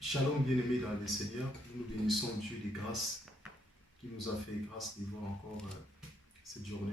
Shalom bien-aimés dans le Seigneur, nous bénissons Dieu des grâces qui nous a fait grâce de voir encore cette journée.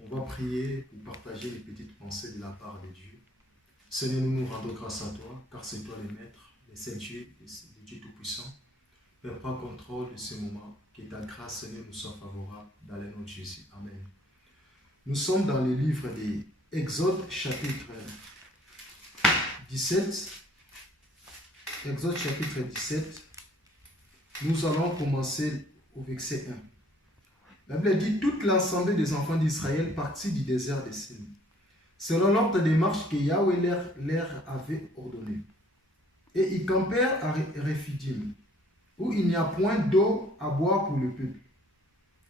On va prier pour partager les petites pensées de la part de Dieu. Seigneur, nous nous rendons grâce à toi, car c'est toi le Maître, le Saint-Dieu, le Dieu Tout-Puissant. Père, prends contrôle de ce moment, que ta grâce, Seigneur, nous soit favorable dans le nom de Jésus. Amen. Nous sommes dans le livre de Exode chapitre 17. Exode chapitre 17, nous allons commencer au verset 1. La Bible dit: toute l'assemblée des enfants d'Israël partit du désert de Sin, selon l'ordre des marches que Yahweh leur avait ordonné. Et ils campèrent à Rephidim, où il n'y a point d'eau à boire pour le peuple.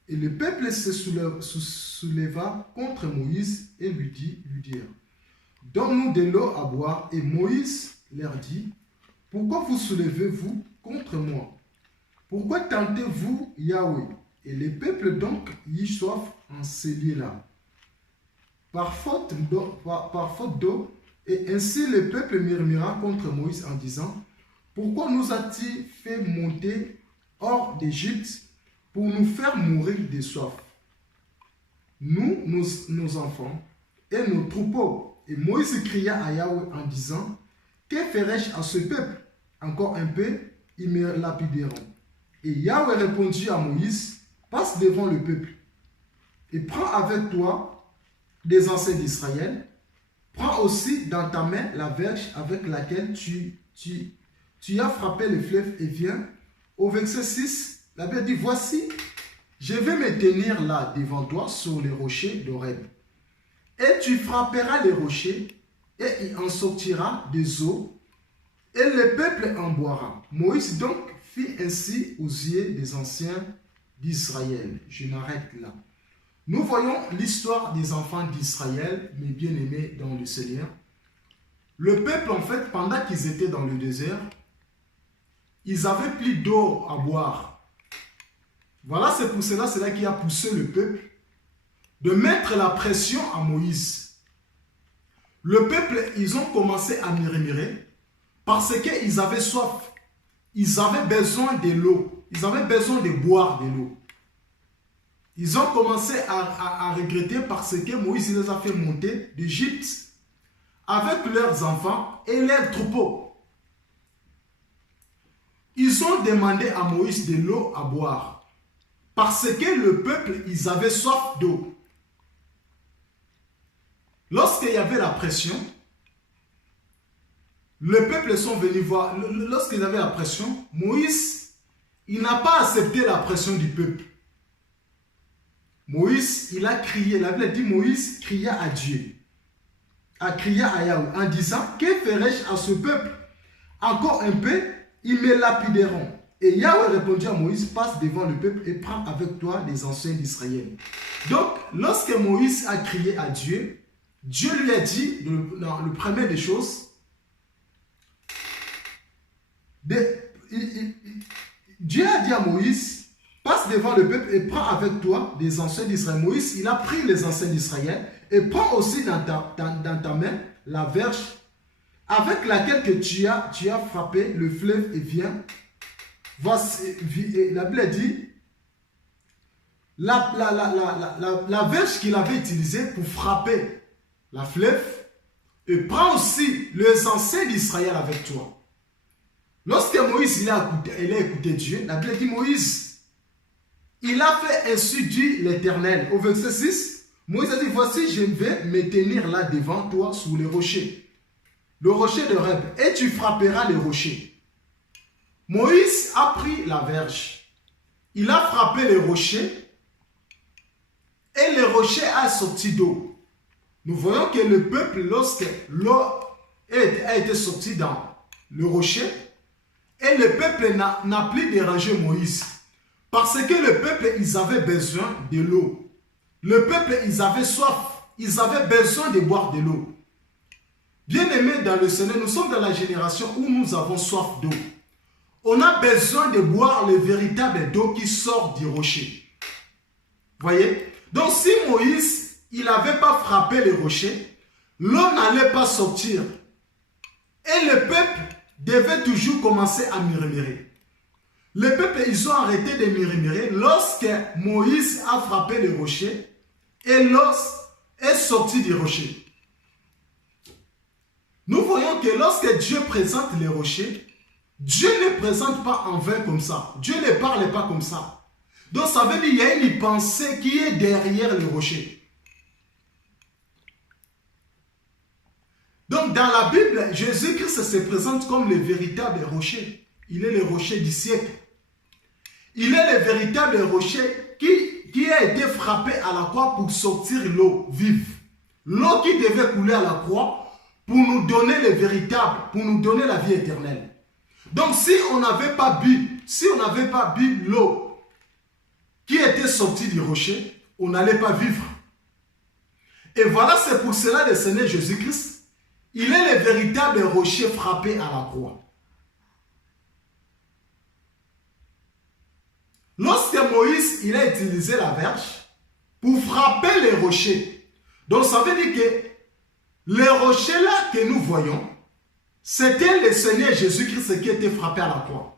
Et le peuple se souleva contre Moïse et lui dirent: donne-nous de l'eau à boire. Et Moïse leur dit: pourquoi vous soulevez-vous contre moi? Pourquoi tentez-vous Yahweh? Et le peuple donc y soif en ce lieu-là, par faute d'eau. Et ainsi le peuple murmura contre Moïse en disant: pourquoi nous a-t-il fait monter hors d'Égypte pour nous faire mourir de soif, nous, nos enfants et nos troupeaux? Et Moïse cria à Yahweh en disant: que ferai-je à ce peuple? Encore un peu, ils me lapideront. Et Yahweh répondit à Moïse: passe devant le peuple et prends avec toi des anciens d'Israël. Prends aussi dans ta main la verge avec laquelle tu as frappé le fleuve et viens. Au verset 6, la Bible dit: voici, je vais me tenir là devant toi sur les rochers d'Horeb. Et tu frapperas les rochers, et il en sortira des eaux, et le peuple en boira. Moïse donc fit ainsi aux yeux des anciens d'Israël. Je m'arrête là. Nous voyons l'histoire des enfants d'Israël, mes bien-aimés dans le Seigneur. Le peuple, en fait, pendant qu'ils étaient dans le désert, ils avaient plus d'eau à boire. Voilà, c'est pour cela qui a poussé le peuple de mettre la pression à Moïse. Le peuple, ils ont commencé à murmurer parce qu'ils avaient soif. Ils avaient besoin de l'eau. Ils avaient besoin de boire de l'eau. Ils ont commencé à regretter parce que Moïse les a fait monter d'Égypte avec leurs enfants et leurs troupeaux. Ils ont demandé à Moïse de l'eau à boire parce que le peuple, ils avaient soif d'eau. Lorsqu'il y avait la pression, le peuple sont venus voir. Lorsqu'il y avait la pression, Moïse, il n'a pas accepté la pression du peuple. Moïse, il a crié. La Bible dit: Moïse cria à Dieu, a crié à Yahweh en disant: que ferai-je à ce peuple? Encore un peu, ils me lapideront. Et Yahweh répondit à Moïse: passe devant le peuple et prends avec toi les anciens d'Israël. Donc, lorsque Moïse a crié à Dieu, Dieu lui a dit, dans le premier des choses, Dieu a dit à Moïse: passe devant le peuple et prends avec toi des anciens d'Israël. Moïse, il a pris les anciens d'Israël et prends aussi dans ta main la verge avec laquelle que tu as frappé le fleuve et viens. Voici, la Bible dit, la verge qu'il avait utilisée pour frapper la fleuve, et prends aussi les anciens d'Israël avec toi. Lorsque Moïse il a écouté Dieu, la Bible dit: Moïse, il a fait ainsi dit l'Éternel. Au verset 6, Moïse a dit: voici, je vais me tenir là devant toi sous les rochers, le rocher de Horeb, et tu frapperas les rochers. Moïse a pris la verge, il a frappé les rochers, et le rocher a sorti d'eau. Nous voyons que le peuple, lorsque l'eau a été sortie dans le rocher, et le peuple n'a plus dérangé Moïse. Parce que le peuple, ils avaient besoin de l'eau. Le peuple, ils avaient soif. Ils avaient besoin de boire de l'eau. Bien-aimés dans le Seigneur, nous sommes dans la génération où nous avons soif d'eau. On a besoin de boire le véritable eau qui sort du rocher. Voyez? Donc si Moïse, il n'avait pas frappé les rochers, l'eau n'allait pas sortir. Et le peuple devait toujours commencer à murmurer. Le peuple, ils ont arrêté de murmurer lorsque Moïse a frappé le rocher et l'os est sorti du rocher. Nous voyons que lorsque Dieu présente les rochers, Dieu ne présente pas en vain comme ça. Dieu ne parle pas comme ça. Donc ça veut dire qu'il y a une pensée qui est derrière le rocher. Donc dans la Bible, Jésus-Christ se présente comme le véritable rocher. Il est le rocher du siècle. Il est le véritable rocher qui a été frappé à la croix pour sortir l'eau vive. L'eau qui devait couler à la croix pour nous donner le véritable, pour nous donner la vie éternelle. Donc si on n'avait pas bu l'eau qui était sortie du rocher, on n'allait pas vivre. Et voilà, c'est pour cela le Seigneur Jésus-Christ, il est le véritable rocher frappé à la croix. Lorsque Moïse il a utilisé la verge pour frapper les rochers, donc ça veut dire que les rochers là que nous voyons, c'était le Seigneur Jésus-Christ qui était frappé à la croix.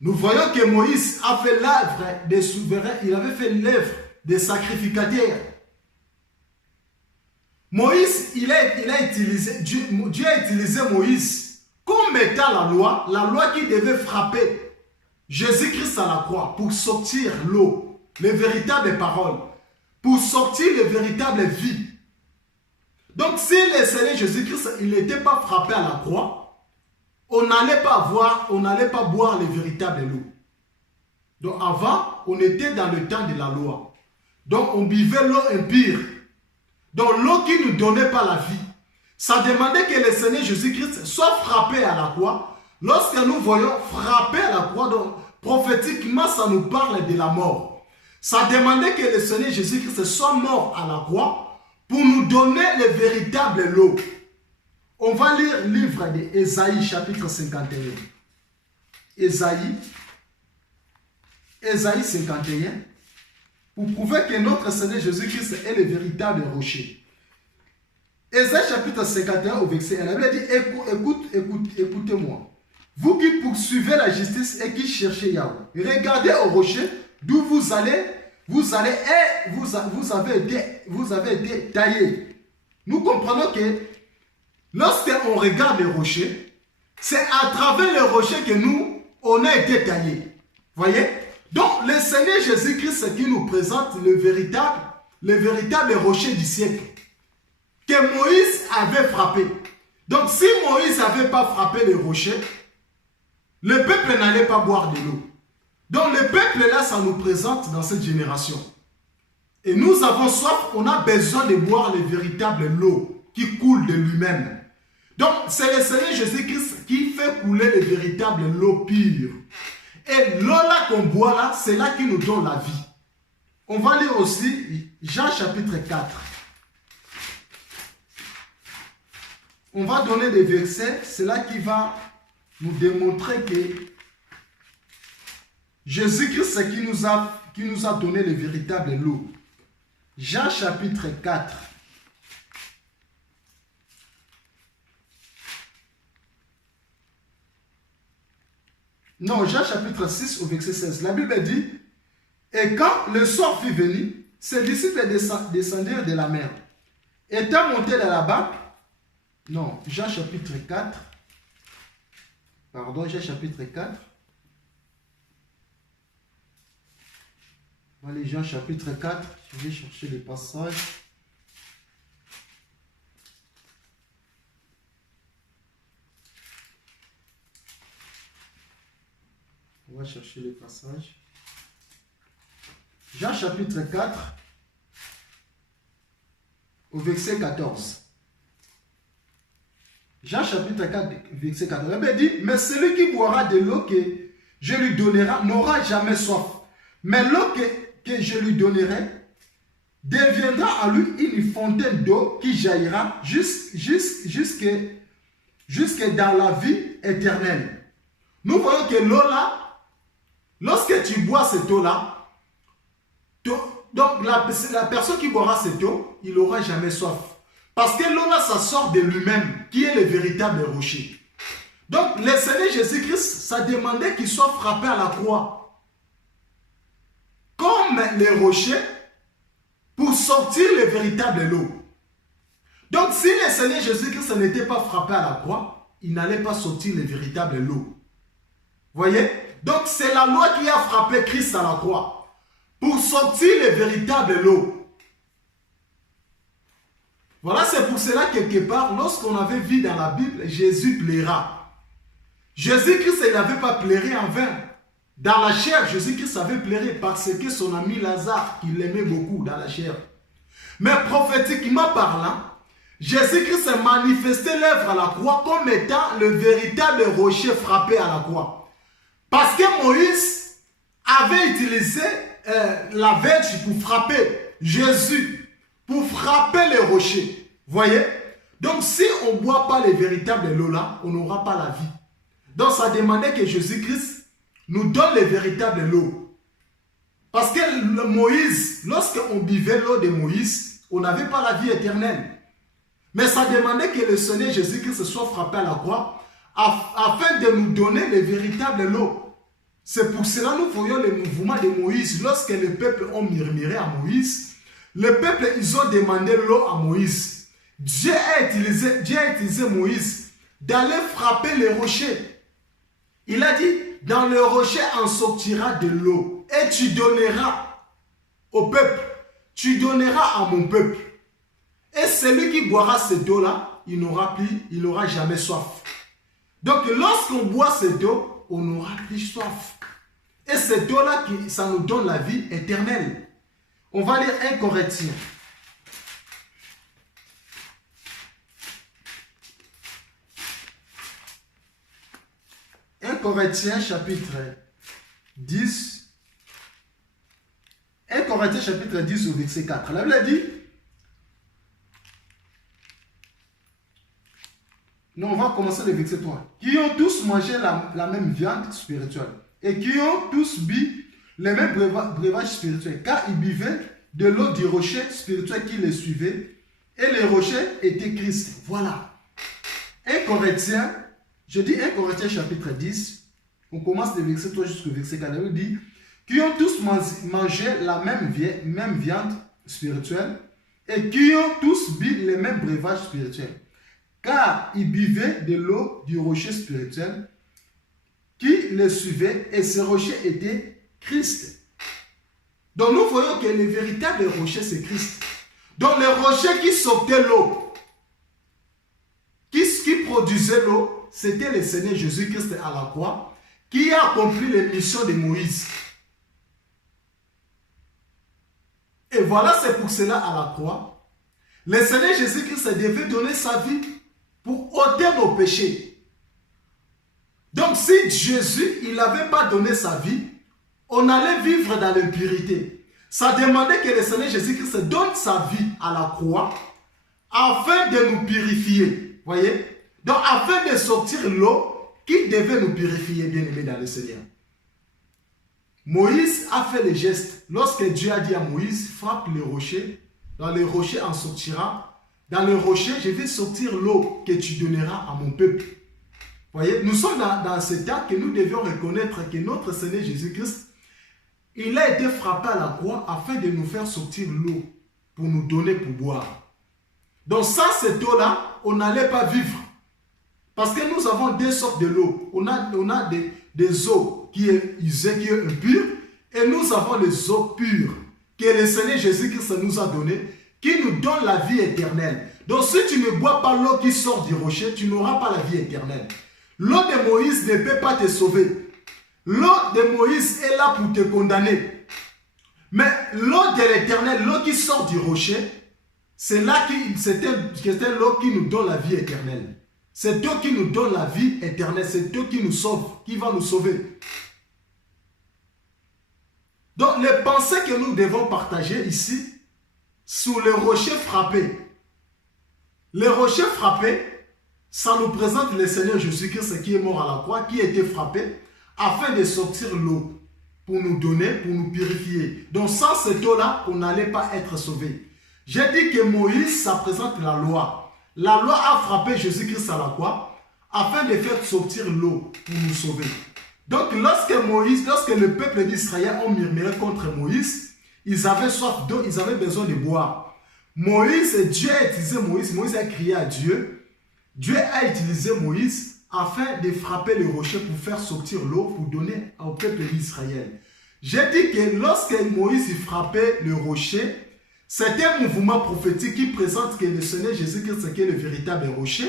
Nous voyons que Moïse a fait l'œuvre des souverains, il avait fait l'œuvre des sacrificateurs. Moïse, Dieu a utilisé Moïse comme mettant la loi qui devait frapper Jésus-Christ à la croix pour sortir l'eau, les véritables paroles, pour sortir les véritables vies. Donc si le Seigneur Jésus-Christ il n'était pas frappé à la croix, on n'allait pas boire les véritables eaux. Donc avant, on était dans le temps de la loi. Donc on buvait l'eau impure. Donc l'eau qui ne nous donnait pas la vie. Ça demandait que le Seigneur Jésus-Christ soit frappé à la croix. Lorsque nous voyons frapper à la croix, donc prophétiquement ça nous parle de la mort. Ça demandait que le Seigneur Jésus-Christ soit mort à la croix pour nous donner le véritable lot. On va lire le livre d'Ésaïe chapitre 51. Ésaïe 51, pour prouver que notre Seigneur Jésus-Christ est le véritable rocher. Ésaïe chapitre 51 au verset 1, il dit, écoutez-moi. Vous qui poursuivez la justice et qui cherchez Yahweh, regardez au rocher d'où vous avez été taillés. Nous comprenons que lorsqu'on regarde le rocher, c'est à travers le rocher que nous, on a été taillés. Voyez? Donc, le Seigneur Jésus-Christ qui nous présente le véritable rocher du siècle que Moïse avait frappé. Donc, si Moïse n'avait pas frappé le rocher, le peuple n'allait pas boire de l'eau. Donc, le peuple là, ça nous présente dans cette génération. Et nous avons soif, on a besoin de boire le véritable eau qui coule de lui-même. Donc, c'est le Seigneur Jésus-Christ qui fait couler le véritable eau pure. Et l'eau là qu'on boit là, c'est là qui nous donne la vie. On va lire aussi Jean chapitre 4. On va donner des versets, c'est là qui va nous démontrer que Jésus-Christ c'est qui nous a donné le véritable lot. Jean chapitre 4. Non, Jean chapitre 6 au verset 16. La Bible dit, et quand le soir fut venu, ses disciples descendirent de la mer. Étant montés dans la barque, non, Jean chapitre 4. Pardon, Jean chapitre 4. Allez, Jean chapitre 4. Je vais chercher les passages. On va chercher les passages. Jean chapitre 4. Au verset 14. Jean chapitre 4, verset 14. La Bible dit, mais celui qui boira de l'eau que je lui donnerai n'aura jamais soif. Mais l'eau que je lui donnerai deviendra à lui une fontaine d'eau qui jaillira jusque dans la vie éternelle. Nous voyons que l'eau là, lorsque tu bois cette eau là, donc la personne qui boira cette eau, il n'aura jamais soif. Parce que l'eau là, ça sort de lui-même, qui est le véritable rocher. Donc, le Seigneur Jésus-Christ, ça demandait qu'il soit frappé à la croix. Comme les rochers, pour sortir le véritable lot. Donc, si le Seigneur Jésus-Christ n'était pas frappé à la croix, il n'allait pas sortir le véritable lot. Voyez? Donc, c'est la loi qui a frappé Christ à la croix. Pour sortir le véritable lot. Voilà, c'est pour cela, quelque part, lorsqu'on avait vu dans la Bible, Jésus plaira. Jésus-Christ, il n'avait pas pleuré en vain. Dans la chair, Jésus-Christ avait pleuré parce que son ami Lazare, qu'il aimait beaucoup dans la chair. Mais prophétiquement parlant, Jésus-Christ a manifesté l'œuvre à la croix comme étant le véritable rocher frappé à la croix. Parce que Moïse avait utilisé la verge pour frapper Jésus, pour frapper les rochers. Voyez? Donc si on ne boit pas les véritables lots là, on n'aura pas la vie. Donc ça demandait que Jésus-Christ nous donne les véritables lots. Parce que Moïse, lorsqu'on buvait l'eau de Moïse, on n'avait pas la vie éternelle. Mais ça demandait que le Seigneur Jésus-Christ soit frappé à la croix afin de nous donner les véritables lots. C'est pour cela que nous voyons le mouvement de Moïse. Lorsque le peuple a murmuré à Moïse, le peuple, ils ont demandé l'eau à Moïse. Dieu a utilisé Moïse d'aller frapper les rochers. Il a dit, dans le rocher en sortira de l'eau et tu donneras au peuple, tu donneras à mon peuple. Et celui qui boira cette eau-là, il n'aura jamais soif. Donc lorsqu'on boit cette eau, on n'aura plus soif. Et cette eau-là, ça nous donne la vie éternelle. On va lire 1 Corinthiens. 1 Corinthiens chapitre 10. 1 Corinthiens chapitre 10 au verset 4. La Bible dit, non, on va commencer le verset 3. Qui ont tous mangé la même viande spirituelle et qui ont tous bu les mêmes breuvages spirituels, car ils buvaient de l'eau du rocher spirituel qui les suivait et les rochers étaient Christ. Voilà. 1 Corinthiens, je dis 1 Corinthiens chapitre 10, on commence le verset 3 jusqu'au verset 4. Il dit, qui ont tous mangé la même viande spirituelle et qui ont tous bu les mêmes breuvages spirituels. Car ils buvaient de l'eau du rocher spirituel qui les suivait et ce rocher était Christ. Donc nous voyons que le véritable rocher c'est Christ. Donc le rocher qui sortait l'eau, qui produisait l'eau, c'était le Seigneur Jésus-Christ à la croix qui a accompli les missions de Moïse. Et voilà, c'est pour cela à la croix, le Seigneur Jésus-Christ devait donner sa vie pour ôter nos péchés. Donc si Jésus, il n'avait pas donné sa vie, on allait vivre dans l'impurité. Ça demandait que le Seigneur Jésus-Christ donne sa vie à la croix afin de nous purifier. Voyez? Donc afin de sortir l'eau qui devait nous purifier, bien aimé dans le Seigneur. Moïse a fait le geste. Lorsque Dieu a dit à Moïse, frappe le rocher, dans le rocher en sortira. Dans le rocher, je vais sortir l'eau que tu donneras à mon peuple. Voyez, nous sommes dans ce temps que nous devions reconnaître que notre Seigneur Jésus-Christ, il a été frappé à la croix afin de nous faire sortir l'eau pour nous donner pour boire. Donc sans cette eau-là, on n'allait pas vivre. Parce que nous avons deux sortes de l'eau. On a des eaux qui est usée, qui est impure, et nous avons les eaux pures que le Seigneur Jésus-Christ nous a données, qui nous donnent la vie éternelle. Donc si tu ne bois pas l'eau qui sort du rocher, tu n'auras pas la vie éternelle. L'eau de Moïse ne peut pas te sauver. L'eau de Moïse est là pour te condamner. Mais l'eau de l'éternel, l'eau qui sort du rocher, c'est l'eau qui nous donne la vie éternelle. C'est Dieu qui nous donne la vie éternelle. C'est Dieu qui nous sauve, qui va nous sauver. Donc, les pensées que nous devons partager ici, sur les rochers frappés. Les rochers frappés, ça nous présente le Seigneur Jésus-Christ qui est mort à la croix, qui a été frappé, afin de sortir l'eau, pour nous donner, pour nous purifier. Donc, sans cette eau-là, on n'allait pas être sauvé. J'ai dit que Moïse, ça présente la loi. La loi a frappé Jésus-Christ à la croix afin de faire sortir l'eau pour nous sauver. Donc lorsque le peuple d'Israël ont murmuré contre Moïse, ils avaient soif d'eau, ils avaient besoin de boire. Dieu a utilisé Moïse, Moïse a crié à Dieu. Dieu a utilisé Moïse afin de frapper le rocher pour faire sortir l'eau pour donner au peuple d'Israël. J'ai dit que lorsque Moïse frappait le rocher, c'était un mouvement prophétique qui présente que le Seigneur Jésus-Christ est le véritable rocher,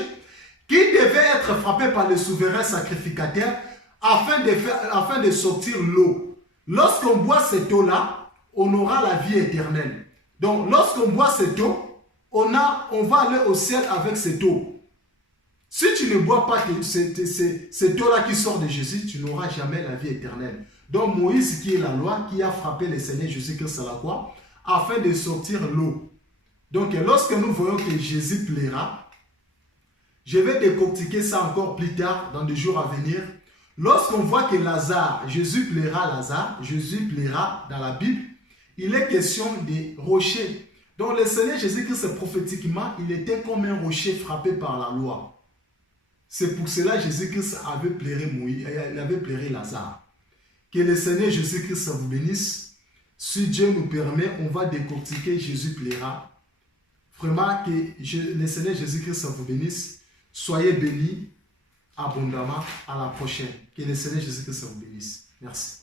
qui devait être frappé par le souverain sacrificateur afin de sortir l'eau. Lorsqu'on boit cette eau-là, on aura la vie éternelle. Donc, lorsqu'on boit cette eau, on va aller au ciel avec cette eau. Si tu ne bois pas cette eau-là qui sort de Jésus, tu n'auras jamais la vie éternelle. Donc, Moïse, qui est la loi, qui a frappé le Seigneur Jésus-Christ à la croix, afin de sortir l'eau. Donc, lorsque nous voyons que Jésus plaira, je vais décortiquer ça encore plus tard, dans des jours à venir. Lorsqu'on voit que Lazare, Jésus plaira dans la Bible, il est question des rochers. Donc, le Seigneur Jésus-Christ, prophétiquement, il était comme un rocher frappé par la loi. C'est pour cela que Jésus-Christ avait plairé Lazare. Que le Seigneur Jésus-Christ vous bénisse. Si Dieu nous permet, on va décortiquer Jésus plaira. Vraiment que le Seigneur Jésus-Christ vous bénisse. Soyez bénis abondamment. À la prochaine. Que le Seigneur Jésus-Christ vous bénisse. Merci.